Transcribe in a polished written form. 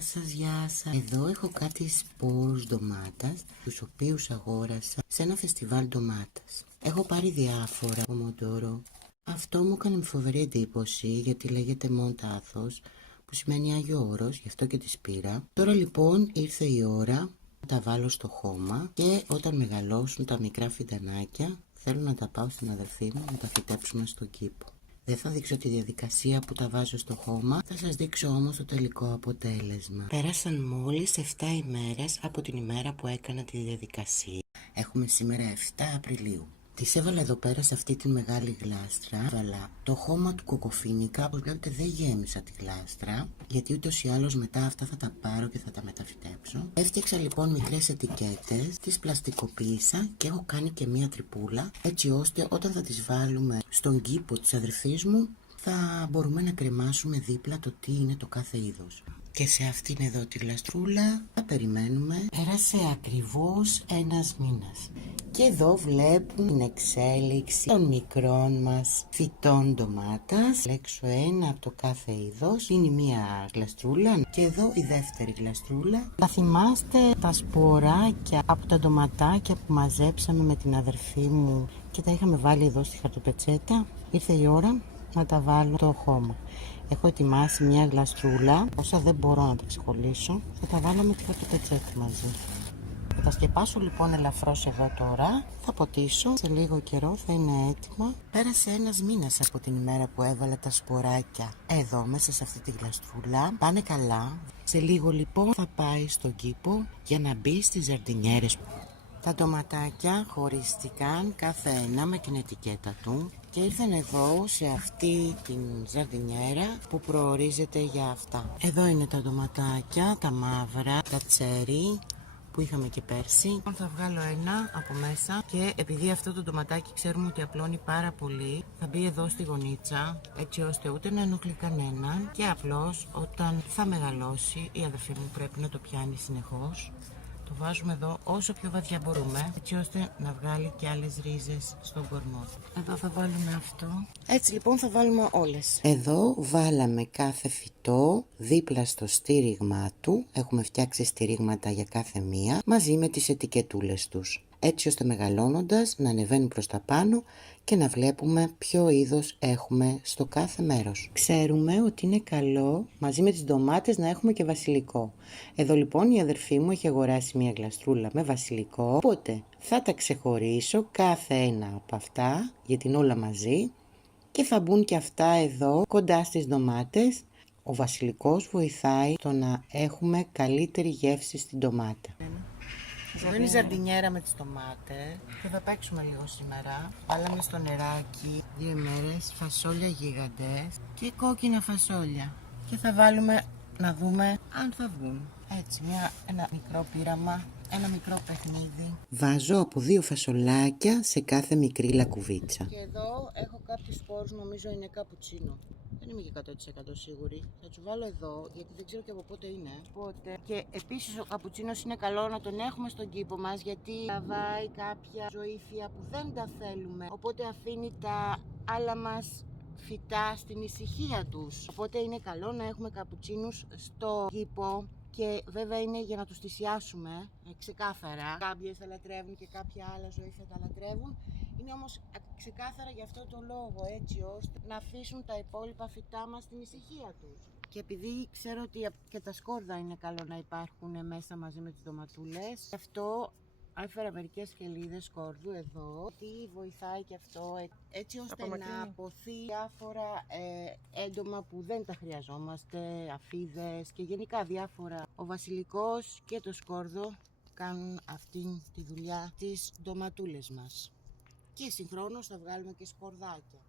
Γεια σας. Εδώ έχω κάτι σπόρους ντομάτας, τους οποίους αγόρασα σε ένα φεστιβάλ ντομάτας. Έχω πάρει διάφορα πομοντόρο. Αυτό μου έκανε φοβερή εντύπωση γιατί λέγεται Μοντάθος, που σημαίνει Άγιο Όρος, γι' αυτό και τις πήρα. Τώρα λοιπόν ήρθε η ώρα να τα βάλω στο χώμα και όταν μεγαλώσουν τα μικρά φιντανάκια θέλω να τα πάω στην αδερφή μου να τα φυτέψουμε στον κήπο. Δεν θα δείξω τη διαδικασία που τα βάζω στο χώμα, θα σας δείξω όμως το τελικό αποτέλεσμα. Πέρασαν μόλις 7 ημέρες από την ημέρα που έκανα τη διαδικασία. Έχουμε σήμερα 7 Απριλίου. Τις έβαλα εδώ πέρα σε αυτή τη μεγάλη γλάστρα. Έβαλα το χώμα του κοκοφίνικα. Όπως βλέπετε δεν γέμισα τη γλάστρα, γιατί ούτως ή άλλως μετά αυτά θα τα πάρω και θα τα μεταφυτέψω. Έφτιαξα λοιπόν μικρές ετικέτες, τις πλαστικοποίησα και έχω κάνει και μία τρυπούλα, έτσι ώστε όταν θα τις βάλουμε στον κήπο της αδερφής μου θα μπορούμε να κρεμάσουμε δίπλα το τι είναι το κάθε είδος. Και σε αυτήν εδώ τη γλαστρούλα θα περιμένουμε. Πέρασε ακριβώς ένας μήνας. Και εδώ βλέπουμε την εξέλιξη των μικρών μας φυτών ντομάτας. Λέξω ένα από το κάθε είδος. Είναι μία γλαστρούλα και εδώ η δεύτερη γλαστρούλα. Θα θυμάστε τα σποράκια από τα ντοματάκια που μαζέψαμε με την αδερφή μου και τα είχαμε βάλει εδώ στη χαρτοπετσέτα. Ήρθε η ώρα να τα βάλω στο χώμα. Έχω ετοιμάσει μια γλαστρούλα, όσα δεν μπορώ να τα ξεχωλήσω, θα τα βάλω με τη χαρτοπετσέτα μαζί. Θα τα σκεπάσω λοιπόν ελαφρώς εδώ τώρα, θα ποτίσω, σε λίγο καιρό θα είναι έτοιμα. Πέρασε ένας μήνας από την ημέρα που έβαλα τα σποράκια εδώ μέσα σε αυτή τη γλαστρούλα. Πάνε καλά, σε λίγο λοιπόν θα πάει στον κήπο για να μπει στις ζαρντινιέρες. Τα ντοματάκια χωρίστηκαν κάθε ένα με την ετικέτα του και ήρθαν εδώ σε αυτή την ζαρδινιέρα που προορίζεται για αυτά. Εδώ είναι τα ντοματάκια, τα μαύρα, τα τσέρι που είχαμε και πέρσι. Θα βγάλω ένα από μέσα και επειδή αυτό το ντοματάκι ξέρουμε ότι απλώνει πάρα πολύ, θα μπει εδώ στη γωνίτσα έτσι ώστε ούτε να ενοχλεί κανέναν και απλώς όταν θα μεγαλώσει η αδερφή μου πρέπει να το πιάνει συνεχώς. Το βάζουμε εδώ όσο πιο βαθιά μπορούμε, έτσι ώστε να βγάλει και άλλες ρίζες στον κορμό του. Εδώ θα βάλουμε αυτό. Έτσι λοιπόν θα βάλουμε όλες. Εδώ βάλαμε κάθε φυτό δίπλα στο στήριγμά του. Έχουμε φτιάξει στηρίγματα για κάθε μία, μαζί με τις ετικετούλες τους. Έτσι ώστε μεγαλώνοντας να ανεβαίνουν προς τα πάνω και να βλέπουμε ποιο είδος έχουμε στο κάθε μέρος. Ξέρουμε ότι είναι καλό μαζί με τις ντομάτες να έχουμε και βασιλικό. Εδώ λοιπόν η αδερφή μου έχει αγοράσει μια γλαστρούλα με βασιλικό, οπότε θα τα ξεχωρίσω κάθε ένα από αυτά, γιατί είναι όλα μαζί και θα μπουν και αυτά εδώ κοντά στις ντομάτες. Ο βασιλικός βοηθάει στο να έχουμε καλύτερη γεύση στην ντομάτα. Εδώ είναι η ζαρντινιέρα με τις ντομάτες και θα παίξουμε λίγο σήμερα. Βάλαμε στο νεράκι 2 ημέρες φασόλια γίγαντες και κόκκινα φασόλια. Και θα βάλουμε να δούμε αν θα βγουν. Έτσι, ένα μικρό πείραμα, ένα μικρό παιχνίδι. Βάζω από 2 φασολάκια σε κάθε μικρή λακκουβίτσα. Και εδώ έχω κάποιους σπόρους, νομίζω είναι καπουτσίνο. Δεν είμαι και 100% σίγουρη. Θα του βάλω εδώ γιατί δεν ξέρω και από πότε είναι. Και επίσης ο καπουτσίνος είναι καλό να τον έχουμε στον κήπο μας γιατί τραβάει κάποια ζωήφια που δεν τα θέλουμε. Οπότε αφήνει τα άλλα μας φυτά στην ησυχία τους. Οπότε είναι καλό να έχουμε καπουτσίνους στο κήπο. Και βέβαια είναι για να τους θυσιάσουμε, ξεκάθαρα. Κάποιες θα λατρεύουν και κάποια άλλα ζωήφια τα λατρεύουν. Είναι όμως ξεκάθαρα για αυτό το λόγο, έτσι ώστε να αφήσουν τα υπόλοιπα φυτά μας στην ησυχία τους. Και επειδή ξέρω ότι και τα σκόρδα είναι καλό να υπάρχουν μέσα μαζί με τις ντοματούλες, γι' αυτό έφερα μερικές σκελίδες σκόρδου εδώ, τι βοηθάει και αυτό έτσι ώστε να αποθεί διάφορα έντομα που δεν τα χρειαζόμαστε, αφίδες και γενικά διάφορα. Ο βασιλικός και το σκόρδο κάνουν αυτή τη δουλειά τις ντοματούλες μας. Και συγχρόνως θα βγάλουμε και σκορδάκια.